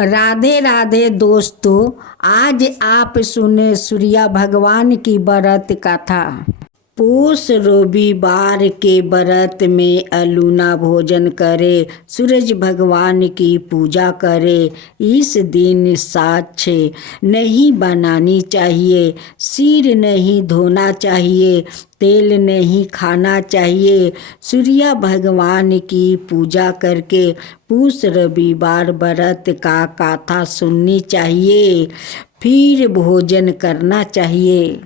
राधे राधे दोस्तों, आज आप सुने सूर्य भगवान की व्रत कथा। पूस रविवार के व्रत में अलूना भोजन करे, सूरज भगवान की पूजा करे। इस दिन साक्ष नहीं बनानी चाहिए, सिर नहीं धोना चाहिए, तेल नहीं खाना चाहिए। सूर्य भगवान की पूजा करके पूस रविवार व्रत का कथा सुननी चाहिए, फिर भोजन करना चाहिए।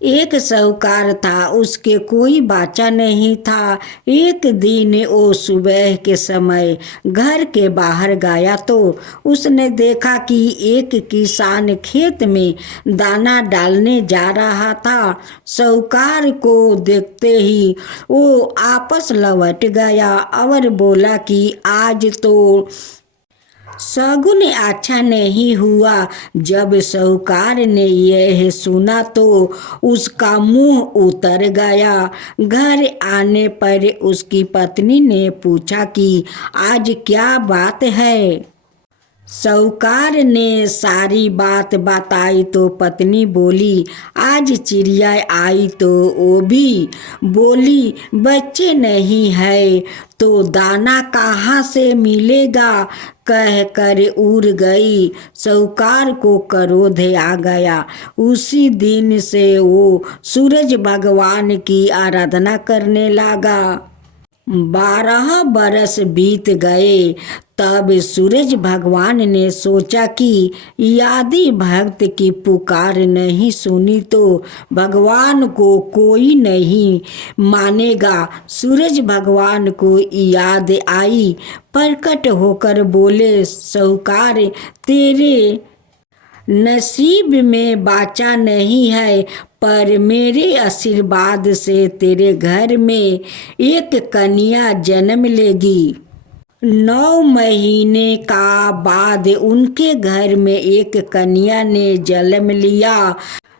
एक साहूकार था, उसके कोई बच्चा नहीं था। एक दिन वो सुबह के समय घर के बाहर गया तो उसने देखा कि एक किसान खेत में दाना डालने जा रहा था। साहूकार को देखते ही वो आपस लौट गया और बोला कि आज तो शगुन अच्छा नहीं हुआ। जब साहूकार ने यह सुना तो उसका मुंह उतर गया। घर आने पर उसकी पत्नी ने पूछा कि आज क्या बात है। साहूकार ने सारी बात बताई तो पत्नी बोली, आज चिड़िया आई तो वो भी बोली बच्चे नहीं है तो दाना कहाँ से मिलेगा, कह कर उड़ गई। साहूकार को क्रोध आ गया। उसी दिन से वो सूरज भगवान की आराधना करने लगा। 12 बरस बीत गए। तब सूरज भगवान ने सोचा कि यदि भक्त की पुकार नहीं सुनी तो भगवान को कोई नहीं मानेगा। सूरज भगवान को याद आई, प्रकट होकर बोले, साहूकार तेरे नसीब में बच्चा नहीं है, पर मेरे आशीर्वाद से तेरे घर में एक कन्या जन्म लेगी। 9 महीने का बाद उनके घर में एक कन्या ने जन्म लिया।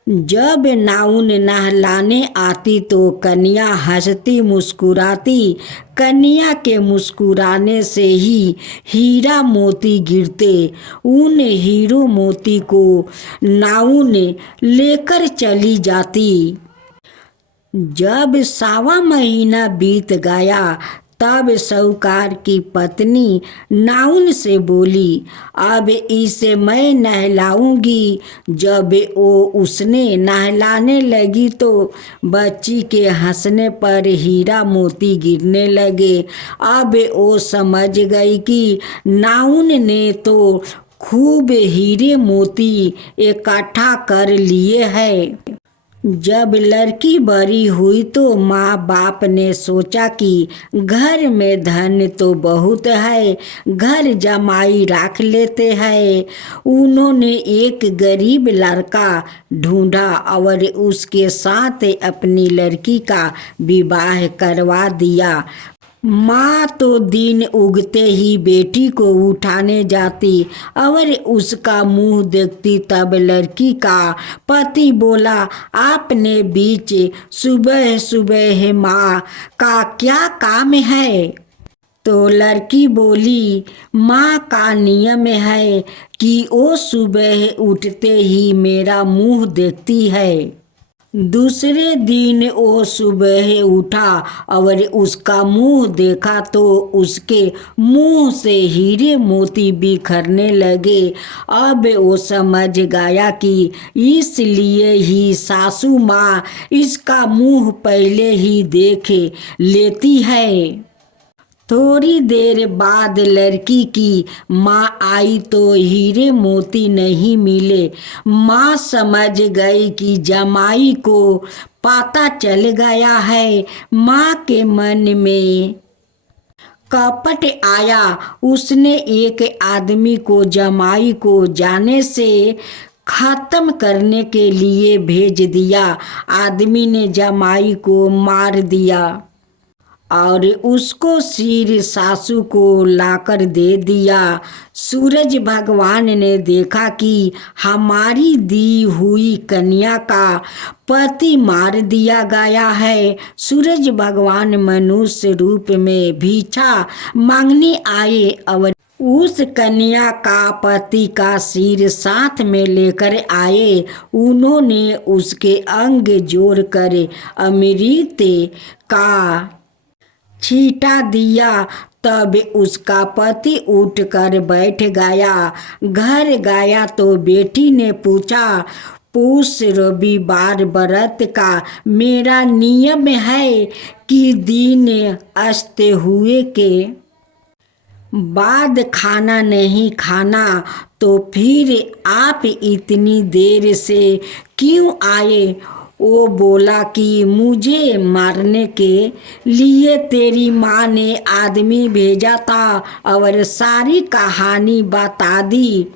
जब नाउन नहलाने आती तो कन्या हंसती मुस्कुराती। कन्या के मुस्कुराने से ही हीरा मोती गिरते। उन हीरो मोती को नाउन लेकर चली जाती। जब 1.25 महीना बीत गया तब साहूकार की पत्नी नाउन से बोली, अब इसे मैं नहलाऊंगी। जब वो उसने नहलाने लगी तो बच्ची के हंसने पर हीरा मोती गिरने लगे। अब वो समझ गई कि नाउन ने तो खूब हीरे मोती इकट्ठा कर लिए हैं। जब लड़की बड़ी हुई तो माँ बाप ने सोचा कि घर में धन तो बहुत है, घर जमाई रख लेते हैं। उन्होंने एक गरीब लड़का ढूंढा और उसके साथ अपनी लड़की का विवाह करवा दिया। माँ तो दिन उगते ही बेटी को उठाने जाती और उसका मुंह देखती। तब लड़की का पति बोला, आपने बीच सुबह सुबह माँ का क्या काम है। तो लड़की बोली, माँ का नियम है कि वो सुबह उठते ही मेरा मुंह देखती है। दूसरे दिन वो सुबह उठा और उसका मुंह देखा तो उसके मुंह से हीरे मोती बिखरने लगे। अब वो समझ गया कि इसलिए ही सासू माँ इसका मुंह पहले ही देख लेती है। थोड़ी देर बाद लड़की की माँ आई तो हीरे मोती नहीं मिले। माँ समझ गई कि जमाई को पता चल गया है। माँ के मन में कपट आया। उसने एक आदमी को जमाई को जाने से खत्म करने के लिए भेज दिया। आदमी ने जमाई को मार दिया और उसको सिर सासू को लाकर दे दिया। सूरज भगवान ने देखा कि हमारी दी हुई कन्या का पति मार दिया गया है। सूरज भगवान मनुष्य रूप में भिक्षा मांगने आए और उस कन्या का पति का सिर साथ में लेकर आए। उन्होंने उसके अंग जोड़कर अमृत का छींटा दिया। तब उसका पति उठकर बैठ गया। घर गया तो बेटी ने पूछा, पुष रविवार व्रत का मेरा नियम है कि दिन अस्त हुए के बाद खाना नहीं खाना, तो फिर आप इतनी देर से क्यों आए? वो बोला कि मुझे मारने के लिए तेरी माँ ने आदमी भेजा था और सारी कहानी बता दी।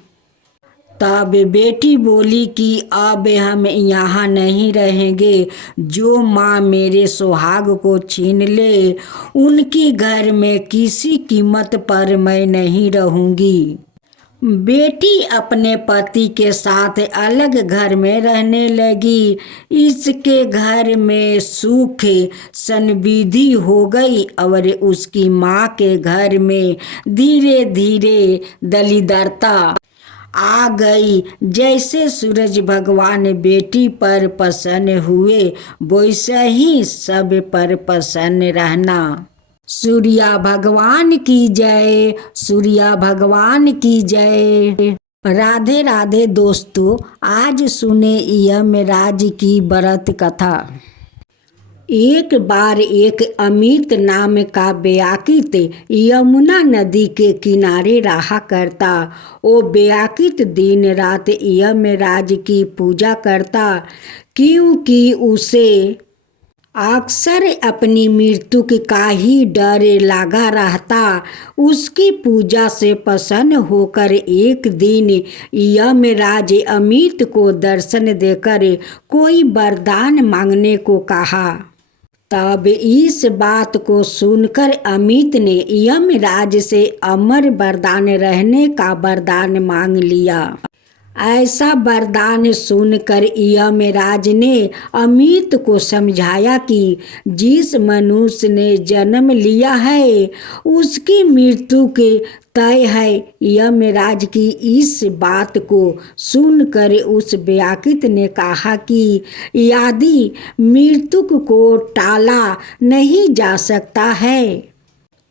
तब बेटी बोली कि अब हम यहाँ नहीं रहेंगे। जो माँ मेरे सुहाग को छीन ले, उनकी घर में किसी कीमत पर मैं नहीं रहूँगी। बेटी अपने पति के साथ अलग घर में रहने लगी। इसके घर में सुख समृद्धि हो गई और उसकी माँ के घर में धीरे धीरे दरिद्रता आ गई। जैसे सूरज भगवान बेटी पर प्रसन्न हुए, वैसे ही सब पर प्रसन्न रहना। सूर्या भगवान की जय, सूर्या भगवान की जय। राधे राधे दोस्तों, आज सुने यमराज की व्रत कथा। एक बार एक अमित नाम का व्याकित यमुना नदी के किनारे रहा करता। वो व्याकित दिन रात यमराज की पूजा करता, क्योंकि उसे अक्सर अपनी मृत्यु का ही डर लगा रहता। उसकी पूजा से प्रसन्न होकर एक दिन यमराज अमित को दर्शन देकर कोई वरदान मांगने को कहा। तब इस बात को सुनकर अमित ने यमराज से अमर वरदान रहने का वरदान मांग लिया। ऐसा वरदान सुनकर यमराज ने अमित को समझाया कि जिस मनुष्य ने जन्म लिया है उसकी मृत्यु के तय है। यमराज की इस बात को सुनकर उस व्याकित ने कहा कि यदि मृत्यु को टाला नहीं जा सकता है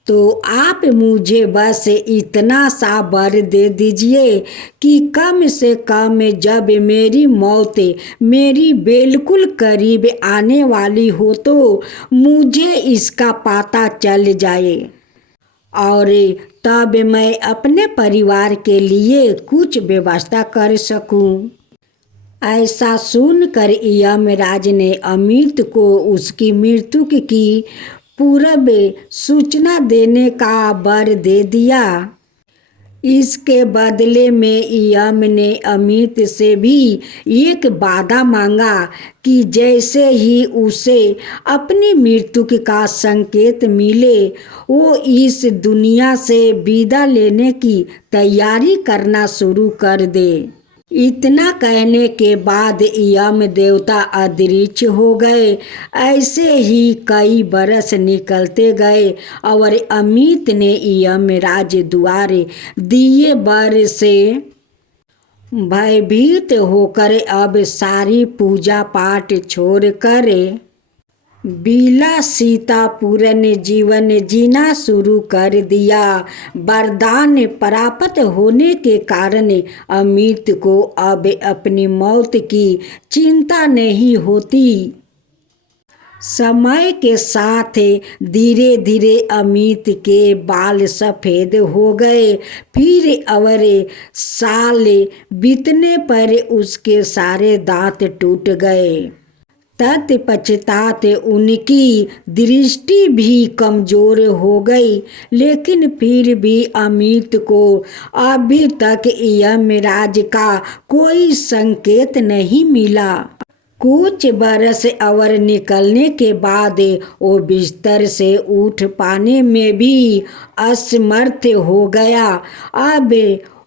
तो आप मुझे बस इतना सा वर दे दीजिए कि कम से कम जब मेरी मौत मेरी बिल्कुल करीब आने वाली हो तो मुझे इसका पता चल जाए और तब मैं अपने परिवार के लिए कुछ व्यवस्था कर सकूं। ऐसा सुनकर यमराज ने अमित को उसकी मृत्यु की पूर्व सूचना देने का वर दे दिया। इसके बदले में यम ने अमित से भी एक वादा मांगा कि जैसे ही उसे अपनी मृत्यु का संकेत मिले वो इस दुनिया से विदा लेने की तैयारी करना शुरू कर दे। इतना कहने के बाद यम देवता अदृश्य हो गए। ऐसे ही कई बरस निकलते गए और अमित ने यमराज द्वारे दिए वर से भयभीत होकर अब सारी पूजा पाठ छोड़कर विलासितापूर्ण जीवन जीना शुरू कर दिया। वरदान प्राप्त होने के कारण अमित को अब अपनी मौत की चिंता नहीं होती। समय के साथ धीरे धीरे अमित के बाल सफ़ेद हो गए। फिर और साल बीतने पर उसके सारे दांत टूट गए। तत्पश्चात उनकी दृष्टि भी कमजोर हो गई। लेकिन फिर भी अमित को अभी तक यमराज का कोई संकेत नहीं मिला। कुछ बरस और निकलने के बाद वो बिस्तर से उठ पाने में भी असमर्थ हो गया। अब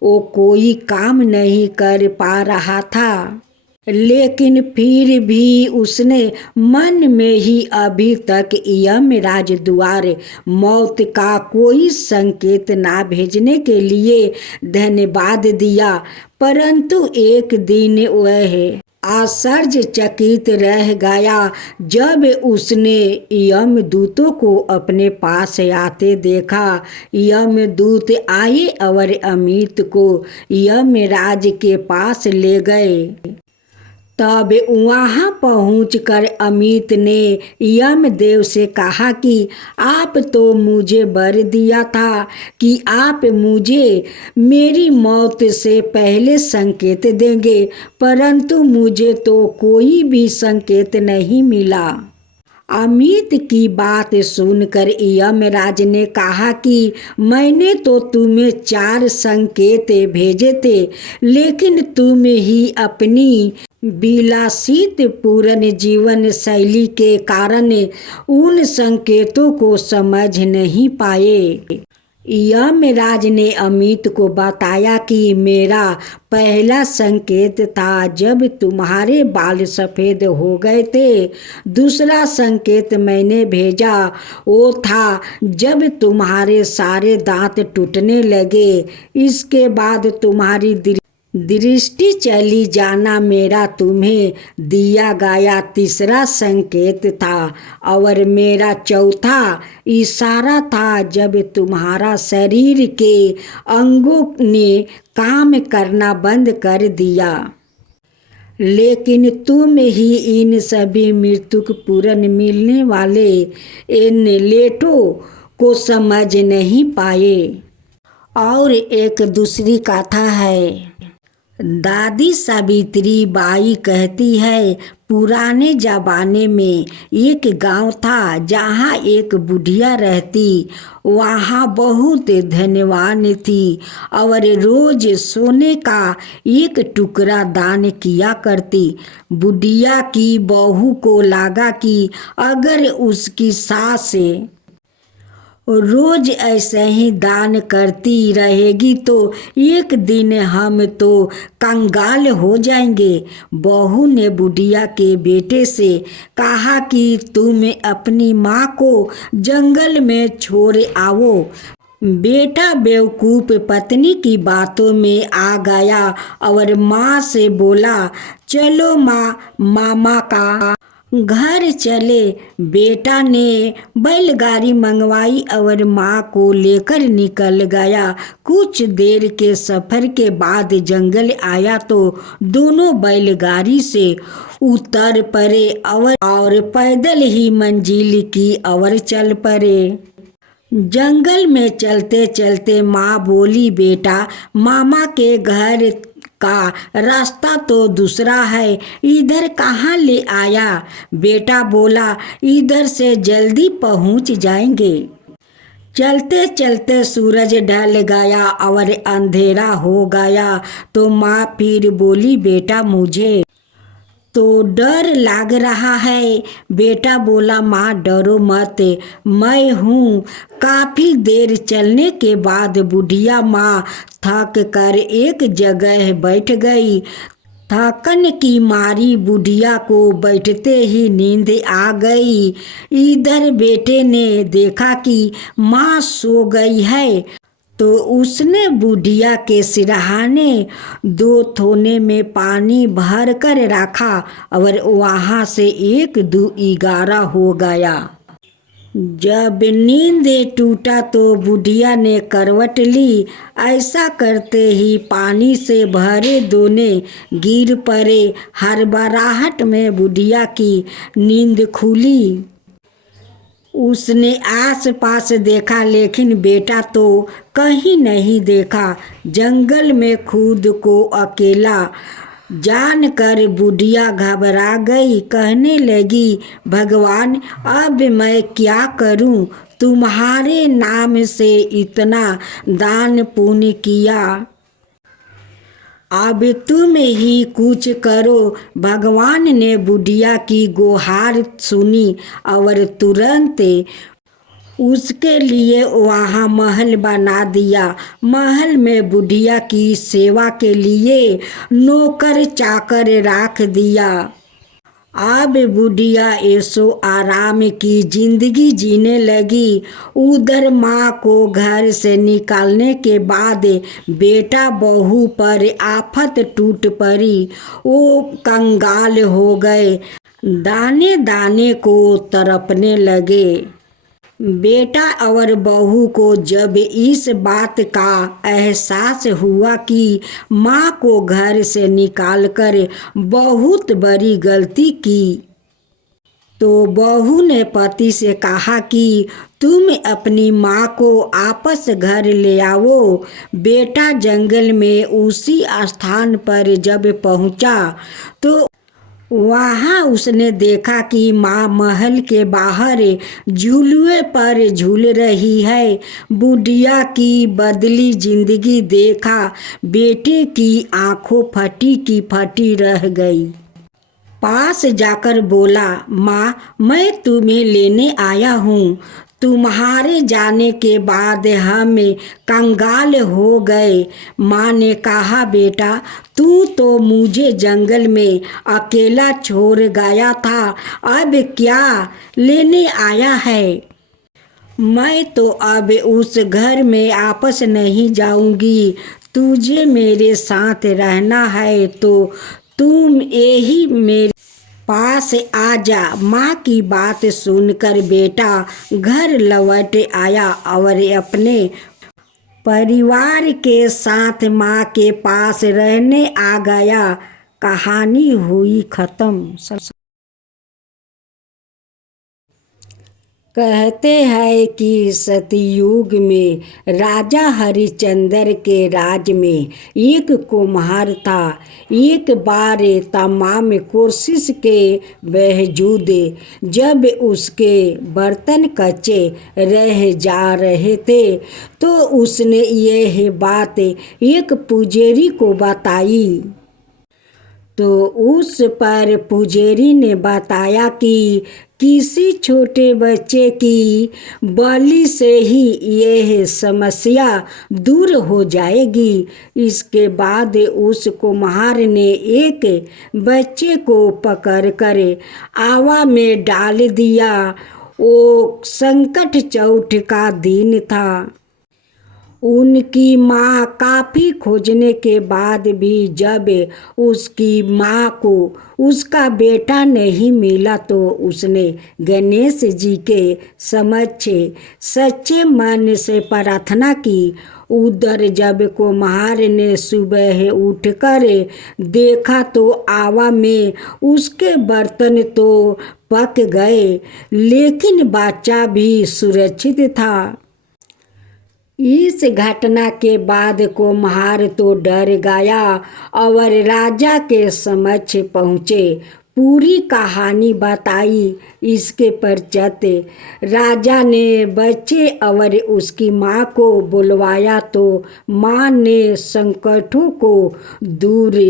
वो कोई काम नहीं कर पा रहा था। लेकिन फिर भी उसने मन में ही अभी तक यमराज द्वार मौत का कोई संकेत ना भेजने के लिए धन्यवाद दिया। परंतु एक दिन वह आश्चर्यचकित रह गया जब उसने यमदूतों को अपने पास आते देखा। यमदूत आए और अमित को यमराज के पास ले गए। तब वहाँ पहुंचकर अमित ने यमदेव से कहा कि आप तो मुझे वर दिया था कि आप मुझे मेरी मौत से पहले संकेत देंगे, परंतु मुझे तो कोई भी संकेत नहीं मिला। अमित की बात सुनकर यमराज ने कहा कि मैंने तो तुम्हें 4 संकेत भेजे थे, लेकिन तुम ही अपनी विलासित पूर्ण जीवन शैली के कारण उन संकेतों को समझ नहीं पाए। यमराज ने अमित को बताया कि मेरा पहला संकेत था जब तुम्हारे बाल सफ़ेद हो गए थे। दूसरा संकेत मैंने भेजा वो था जब तुम्हारे सारे दांत टूटने लगे। इसके बाद तुम्हारी दृष्टि चली जाना मेरा तुम्हें दिया गया तीसरा संकेत था। और मेरा चौथा इशारा था जब तुम्हारा शरीर के अंगों ने काम करना बंद कर दिया। लेकिन तुम ही इन सभी मृत्यु पूर्ण मिलने वाले इन लेटों को समझ नहीं पाए। और एक दूसरी कथा है। दादी सावित्री बाई कहती है, पुराने जमाने में एक गांव था जहां एक बुढ़िया रहती। वहां बहुत धनवान थी और रोज सोने का एक टुकड़ा दान किया करती। बुढ़िया की बहू को लगा कि अगर उसकी सास रोज ऐसे ही दान करती रहेगी तो एक दिन हम तो कंगाल हो जाएंगे। बहू ने बुढ़िया के बेटे से कहा कि तुम अपनी माँ को जंगल में छोड़ आओ। बेटा बेवकूफ पत्नी की बातों में आ गया और माँ से बोला, चलो माँ, मामा का घर चले। बेटा ने बैलगाड़ी मंगवाई और माँ को लेकर निकल गया। कुछ देर के सफर के बाद जंगल आया तो दोनों बैलगाड़ी से उतर पड़े और पैदल ही मंजिल की ओर चल पड़े। जंगल में चलते चलते माँ बोली, बेटा, मामा के घर का रास्ता तो दूसरा है, इधर कहाँ ले आया? बेटा बोला, इधर से जल्दी पहुँच जाएंगे। चलते चलते सूरज ढल गया और अंधेरा हो गया तो माँ फिर बोली, बेटा मुझे तो डर लग रहा है। बेटा बोला, माँ डरो मत, मैं हूँ। काफ़ी देर चलने के बाद बुढ़िया माँ थक कर एक जगह बैठ गई। थकन की मारी बुढ़िया को बैठते ही नींद आ गई। इधर बेटे ने देखा कि माँ सो गई है तो उसने बुढ़िया के सिरहाने 2 थोने में पानी भर कर रखा और वहाँ से 1-2-11 हो गया। जब नींद टूटा तो बुढ़िया ने करवट ली। ऐसा करते ही पानी से भरे दोने गिर पड़े। हड़बड़ाहट में बुढ़िया की नींद खुली। उसने आस पास देखा लेकिन बेटा तो कहीं नहीं देखा। जंगल में खुद को अकेला जानकर बुढ़िया घबरा गई। कहने लगी, भगवान, अब मैं क्या करूं? तुम्हारे नाम से इतना दान पुण्य किया, अब तुम ही कुछ करो। भगवान ने बुढ़िया की गुहार सुनी और तुरंत उसके लिए वहाँ महल बना दिया। महल में बुढ़िया की सेवा के लिए नौकर चाकर रख दिया। अब बुढ़िया ऐसो आराम की जिंदगी जीने लगी। उधर माँ को घर से निकालने के बाद बेटा बहू पर आफत टूट पड़ी। वो कंगाल हो गए, दाने दाने को तड़पने लगे। बेटा और बहू को जब इस बात का एहसास हुआ कि माँ को घर से निकालकर बहुत बड़ी गलती की, तो बहू ने पति से कहा कि तुम अपनी माँ को आपस घर ले आओ। बेटा जंगल में उसी स्थान पर जब पहुँचा तो वहाँ उसने देखा कि माँ महल के बाहर झूलुए पर झूल रही है। बुढ़िया की बदली जिंदगी देखा बेटे की आंखों फटी की फटी रह गई। पास जाकर बोला, माँ मैं तुम्हें लेने आया हूँ। तुम्हारे जाने के बाद हम कंगाल हो गए। माँ ने कहा, बेटा तू तो मुझे जंगल में अकेला छोड़ गया था, अब क्या लेने आया है? मैं तो अब उस घर में आपस नहीं जाऊंगी। तुझे मेरे साथ रहना है तो तुम यही मेरे पास आ जा। माँ की बात सुनकर बेटा घर लौट आया और अपने परिवार के साथ माँ के पास रहने आ गया। कहानी हुई खत्म। कहते हैं कि सतयुग में राजा हरिश्चंद्र के राज में एक कुम्हार था। एक बार तमाम कोशिश के बावजूद जब उसके बर्तन कच्चे रह जा रहे थे तो उसने यह बात एक पुजारी को बताई। तो उस पर पुजारी ने बताया कि किसी छोटे बच्चे की बलि से ही यह समस्या दूर हो जाएगी। इसके बाद उस कुम्हार ने एक बच्चे को पकड़कर आवा में डाल दिया। वो संकट चौथ का दिन था। उनकी माँ काफ़ी खोजने के बाद भी जब उसकी माँ को उसका बेटा नहीं मिला तो उसने गणेश जी के समक्ष सच्चे मन से प्रार्थना की। उधर जब कुम्हार ने सुबह उठकर देखा तो आवा में उसके बर्तन तो पक गए लेकिन बच्चा भी सुरक्षित था। इस घटना के बाद कुम्हार तो डर गया और राजा के समक्ष पहुँचे। पूरी कहानी बताई। इसके पश्चात राजा ने बच्चे और उसकी माँ को बुलवाया तो माँ ने संकटों को दूर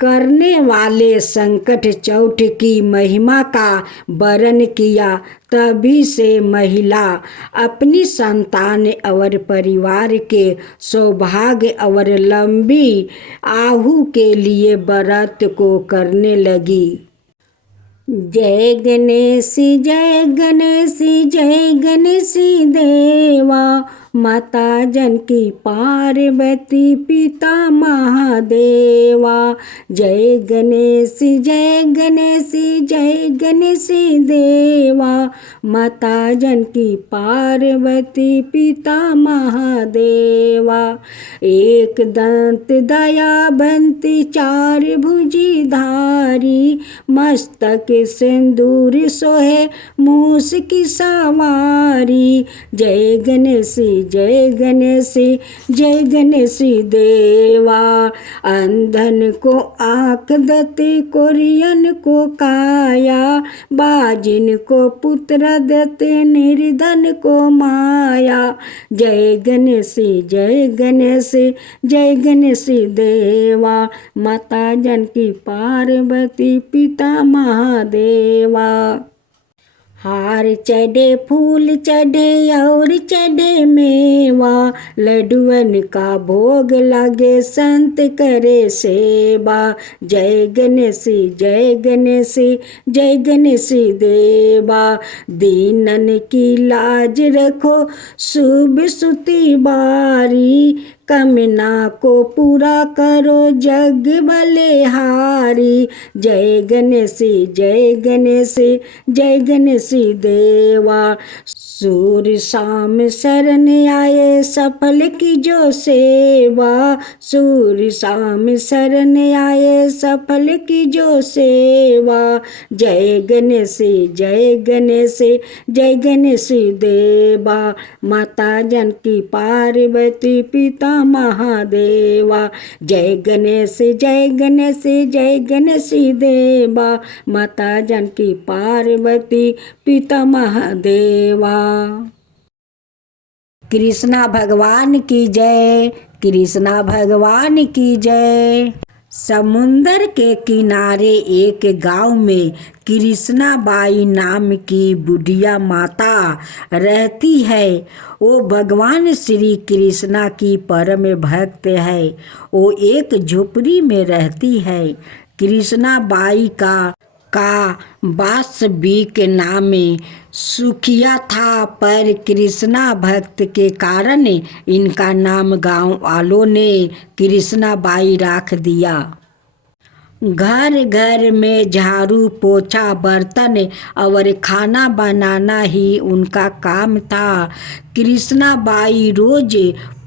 करने वाले संकट चौथ की महिमा का वर्णन किया। तभी से महिला अपनी संतान और परिवार के सौभाग्य और लंबी आयु के लिए व्रत को करने लगी। जय गणेश जय गणेश जय गणेश देवा, माता जानकी पार्वती पिता महादेवा। जय गणेश जय गणेश जय गणेश देवा, माता जानकी पार्वती पिता महादेवा। एक दंत दयावंती चार भुजी धारी, मस्तक सिंदूर सोहे मूस की सवारी। जय गणेश जय गणेश जय गणेश देवा, अंधन को आँख देते कोरियन को काया, बाजिन को पुत्र देते निर्धन को माया। जय गणेश जय गणेश जय गणेश देवा, माता जानकी पार्वती पिता महादेवा। हार चढ़े फूल चढ़े और चढ़े मेवा, लड्डुअन का भोग लगे संत करे सेवा। जय गणेश जय गणेश जय गणेश देवा, दीनन की लाज रखो शुभ सुति बारी, कामना को पूरा करो जग बलिहारी। जय गणेश जय गणेश जय गणेश देवा, सूर्य शाम शरण आए सफल की जो सेवा, सूर्य शाम शरण आए सफल की जो सेवा। जय गणेश जय गणेश जय गणेश देवा, माता जानकी पार्वती पिता महादेवा। जय गणेश जय गणेश जय गणेश देवा, माता जानकी पार्वती पिता महादेवा। कृष्णा भगवान की जय, कृष्णा भगवान की जय। समुंदर के किनारे एक गांव में कृष्णा बाई नाम की बुढ़िया माता रहती है। वो भगवान श्री कृष्णा की परम भक्त है। वो एक झोपड़ी में रहती है। कृष्णा बाई का वासवी के नाम सुखिया था, पर कृष्णा भक्त के कारण इनका नाम गांव वालों ने कृष्णा बाई रख दिया। घर घर में झाड़ू पोछा बर्तन और खाना बनाना ही उनका काम था। कृष्णा बाई रोज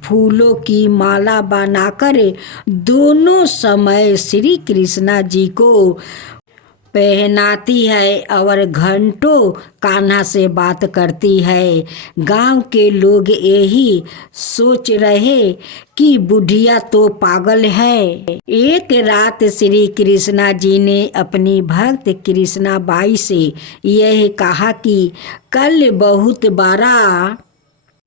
फूलों की माला बनाकर दोनों समय श्री कृष्णा जी को पहनाती है और घंटों कान्हा से बात करती है। गांव के लोग यही सोच रहे कि बुढ़िया तो पागल है। एक रात श्री कृष्णा जी ने अपनी भक्त कृष्णा बाई से यह कहा कि कल बहुत बड़ा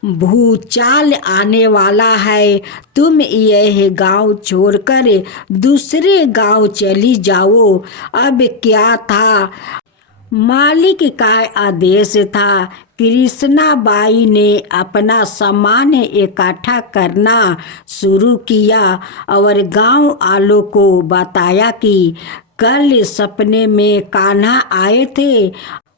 भूचाल आने वाला है, तुम यह गांव छोड़कर दूसरे गांव चली जाओ। अब क्या था, मालिक का आदेश था। कृष्णा बाई ने अपना सामान इकट्ठा करना शुरू किया और गांव वालों को बताया कि कल सपने में कान्हा आए थे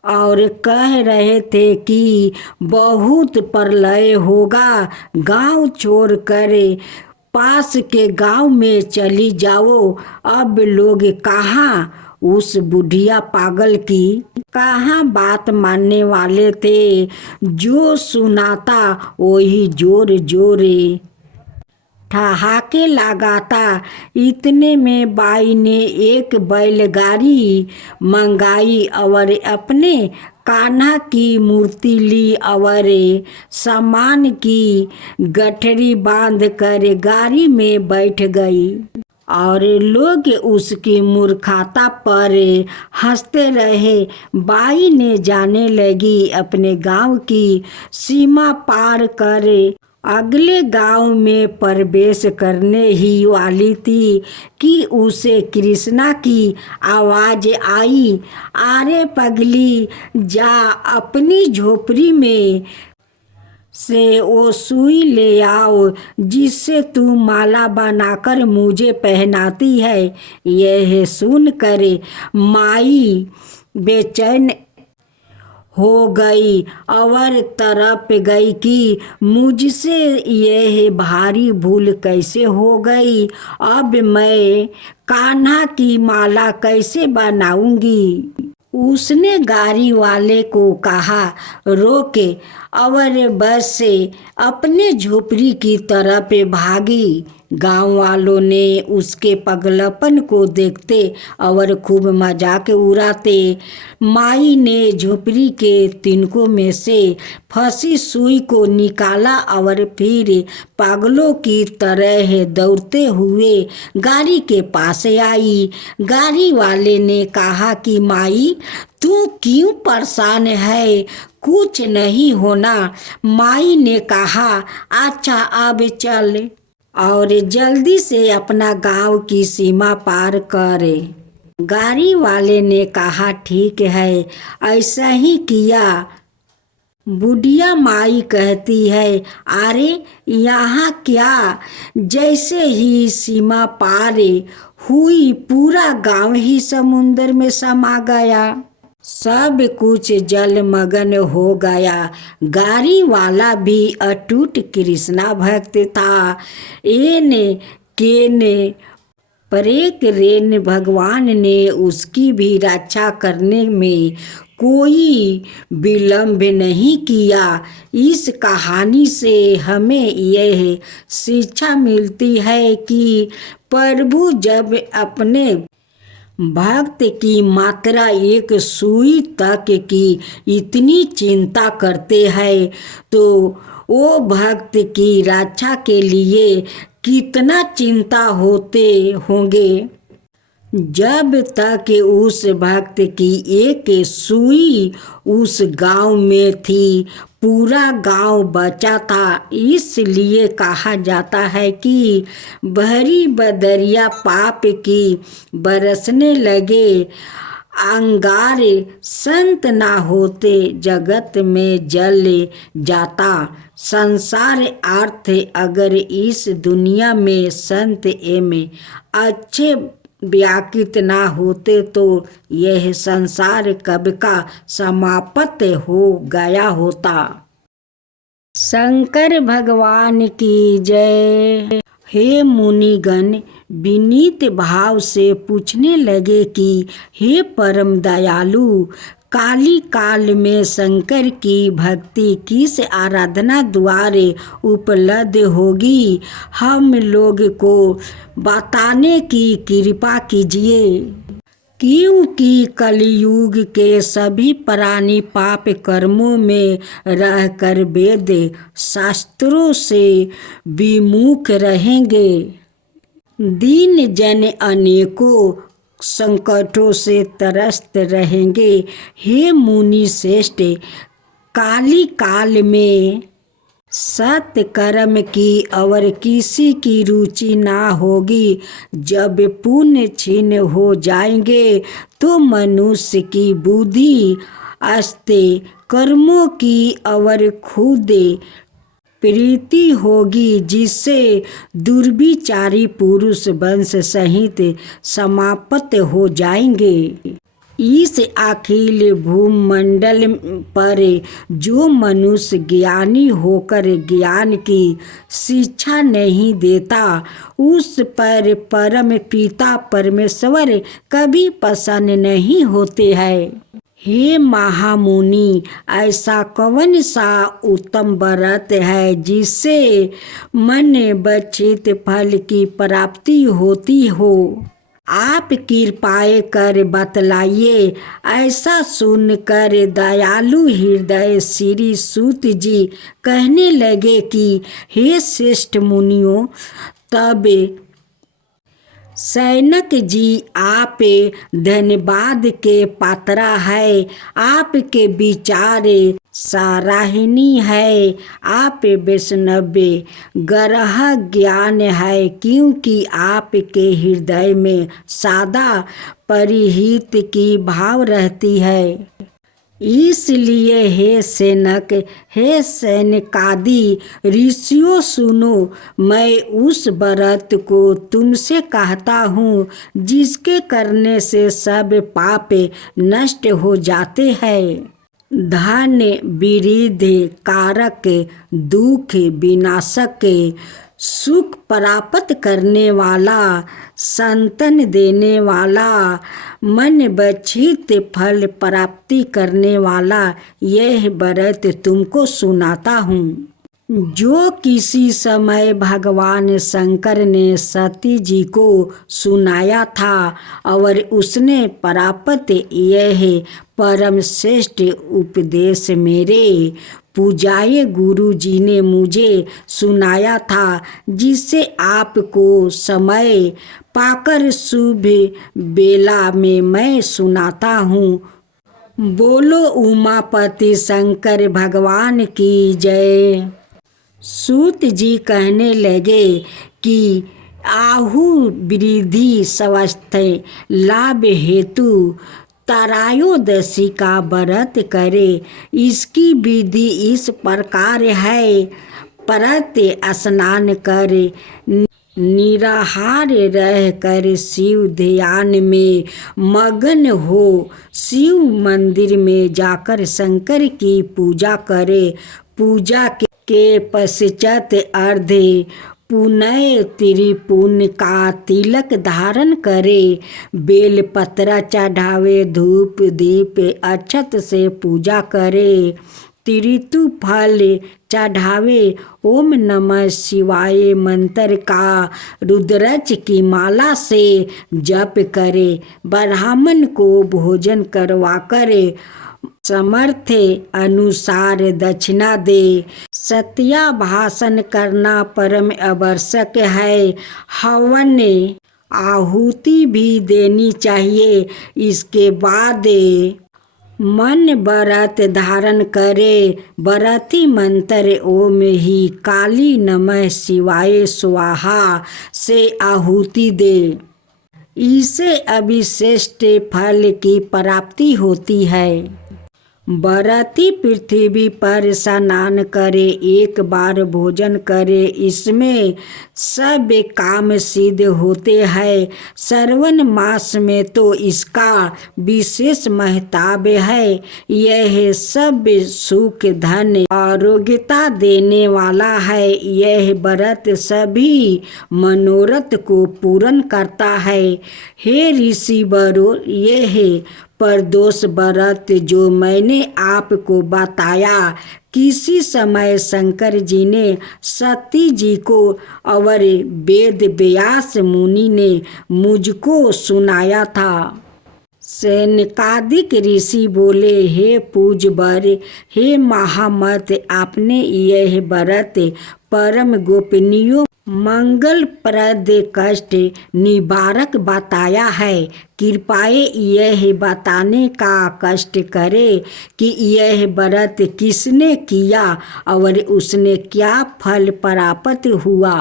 और कह रहे थे कि बहुत प्रलय होगा, गांव छोड़कर पास के गांव में चली जाओ। अब लोग कहाँ उस बुढ़िया पागल की कहाँ बात मानने वाले थे। जो सुनाता वही जोर जोरे ठहाके लगाता। इतने में बाई ने एक बैलगाड़ी मंगाई और अपने कान्हा की मूर्ति ली और सामान की गठरी बांध कर गाड़ी में बैठ गई और लोग उसकी मूर्खता पर हंसते रहे। बाई ने जाने लगी अपने गांव की सीमा पार कर अगले गांव में प्रवेश करने ही वाली थी कि उसे कृष्णा की आवाज आई, अरे पगली, जा अपनी झोपड़ी में से वो सुई ले आओ जिससे तू माला बनाकर मुझे पहनाती है। यह सुनकर माई बेचैन हो गई और तड़प गई कि मुझसे यह भारी भूल कैसे हो गई। अब मैं कान्हा की माला कैसे बनाऊंगी। उसने गाड़ी वाले को कहा, रोके, और बस से अपने झोपड़ी की तरफ भागी। गांव वालों ने उसके पगलपन को देखते और खूब मजाक उड़ाते। माई ने झोपड़ी के तिनकों में से फंसी सुई को निकाला और फिर पागलों की तरह दौड़ते हुए गाड़ी के पास आई। गाड़ी वाले ने कहा कि माई, तू क्यों परेशान है, कुछ नहीं होना। माई ने कहा, अच्छा अब चल, और जल्दी से अपना गांव की सीमा पार करे। गाड़ी वाले ने कहा ठीक है, ऐसा ही किया। बुढ़िया माई कहती है, अरे यहाँ क्या। जैसे ही सीमा पार हुई पूरा गांव ही समुंदर में समा गया। सब कुछ जलमग्न हो गया। गाड़ी वाला भी अटूट कृष्णा भक्त था। एने केने परेक रेन भगवान ने उसकी भी रक्षा करने में कोई विलंब नहीं किया। इस कहानी से हमें यह शिक्षा मिलती है कि प्रभु जब अपने भक्त की मात्रा एक सुई तक की इतनी चिंता करते हैं तो वो भक्त की रक्षा के लिए कितना चिंता होते होंगे। जब तक उस भक्त की एक सुई उस गांव में थी पूरा गांव बचा था। इसलिए कहा जाता है कि बहरी बदरिया पाप की बरसने लगे अंगार संत ना होते जगत में जल जाता संसार अर्थ। अगर इस दुनिया में संत एवं अच्छे व्याकृत ना होते तो यह संसार कब का समाप्त हो गया होता। शंकर भगवान की जय। हे मुनिगण विनीत भाव से पूछने लगे कि हे परम दयालु, काली काल में शंकर की भक्ति किस आराधना द्वारे उपलब्ध होगी, हम लोग को बताने की कृपा कीजिए। क्योंकि कलयुग के सभी प्राणी पाप कर्मों में रहकर वेद शास्त्रों से विमुख रहेंगे। दीन जन अनेकों संकटों से त्रस्त रहेंगे। हे मुनि श्रेष्ठ, काली काल में सत्य कर्म की और किसी की रुचि ना होगी। जब पुण्य क्षीण हो जाएंगे तो मनुष्य की बुद्धि अस्ते कर्मों की और खुद प्रीति होगी, जिससे दुर्विचारी पुरुष वंश सहित समाप्त हो जाएंगे। इस अखिल भूमंडल पर जो मनुष्य ज्ञानी होकर ज्ञान की शिक्षा नहीं देता, उस पर परम पिता परमेश्वर कभी प्रसन्न नहीं होते हैं। हे महामुनि, ऐसा कौन सा उत्तम व्रत है जिससे मन बच्छित फल की प्राप्ति होती हो? आप कृपाए कर बतलाइए। ऐसा सुनकर दयालु हृदय श्री सूत जी कहने लगे कि हे श्रेष्ठ मुनियों, तब सैनक जी आप धन्यवाद के पात्रा है। आपके विचार सराहनीय है। आप वैष्णव्य ग्रह ज्ञान है, क्योंकि आपके हृदय में सदा परिहित की भाव रहती है। इसलिए हे सैनक, हे सैनकादि ऋषियों सुनो, मैं उस व्रत को तुमसे कहता हूँ जिसके करने से सब पाप नष्ट हो जाते हैं। धन वृद्धि कारक, दुख विनाशक, सुख प्राप्त करने वाला, संतान देने वाला, मन बच्छित फल प्राप्ति करने वाला यह व्रत तुमको सुनाता हूँ, जो किसी समय भगवान शंकर ने सती जी को सुनाया था और उसने प्राप्त यह परम श्रेष्ठ उपदेश मेरे पूज्य गुरु जी ने मुझे सुनाया था, जिससे आपको समय पाकर शुभ बेला में मैं सुनाता हूँ। बोलो उमापति शंकर भगवान की जय। सूत जी कहने लगे कि आहु वृद्धि स्वस्थ लाभ हेतु त्रयोदशी का व्रत करे। इसकी विधि इस प्रकार है। प्रत्यह स्नान करे, निराहार रह कर शिव ध्यान में मगन हो, शिव मंदिर में जाकर शंकर की पूजा करे। पूजा के पश्चात अर्धे पुनः त्रिपुण्य का तिलक धारण करे। बेल पत्र चढ़ावे, धूप दीप अक्षत से पूजा करे। त्रितु फल चढ़ावे, ओम नमः शिवाय मंत्र का रुद्राक्ष की माला से जप करे। ब्राह्मण को भोजन करवा करे, समर्थ अनुसार दक्षिणा दे। सत्या भाषण करना परम आवश्यक है। हवन आहुति भी देनी चाहिए। इसके बाद मन व्रत धारण करे। व्रती मंत्र ओम ही काली नमः शिवाय स्वाहा से आहुति दे। इससे अभिश्रेष्ठ फल की प्राप्ति होती है। व्रती पृथ्वी पर स्नान करे, एक बार भोजन करे, इसमें सब काम सिद्ध होते हैं। श्रावण मास में तो इसका विशेष महत्व है। यह सब सुख धन आरोग्यता देने वाला है। यह व्रत सभी मनोरथ को पूर्ण करता है। हे ऋषि वरों, यह प्रदोष व्रत जो मैंने आपको बताया, किसी समय शंकर जी ने सती जी को और वेद व्यास मुनि ने मुझको सुनाया था। सनकादिक ऋषि बोले, हे पूज्यवर, हे महामत, आपने यह व्रत परम गोपनीय मंगलप्रद कष्ट निवारक बताया है। कृपया यह बताने का कष्ट करे कि यह व्रत किसने किया और उसने क्या फल प्राप्त हुआ।